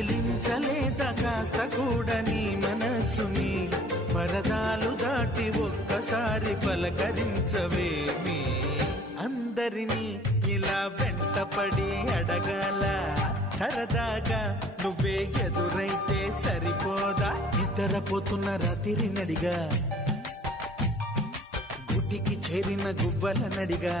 కదిలించలేదా కాస్త కూడా నీ మనసుని పరదాలు దాటి ఒక్కసారి పలకరించవేమి అందరినీ ఇలా వెంటపడి అడగాల సరదాగా నువ్వే ఎదురైతే సరిపోదా నిద్రపోతున్న రాత్రి నడిగా గుడ్డికి చేరిన గువ్వల నడిగా